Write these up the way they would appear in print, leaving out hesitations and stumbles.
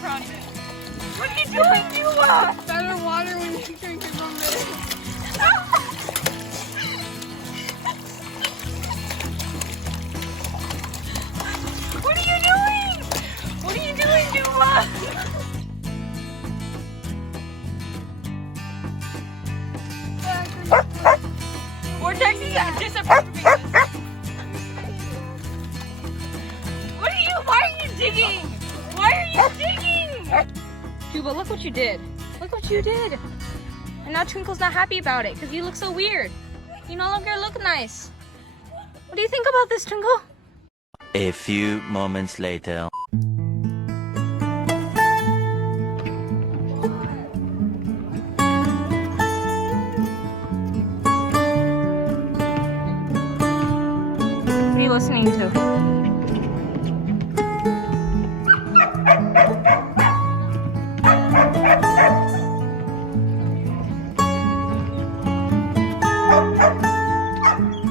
from it. What are you doing, Juba? Better water when you drink it from it. What are you doing? What are you doing, Juba? Vortex's disapproving us. What are you? Why are you digging? Why are you digging? Juba, look what you did. Look what you did. And now Twinkle's not happy about it because you look so weird. You no longer look nice. What do you think about this, Twinkle? A few moments later. What are you listening to?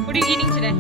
What are you eating today?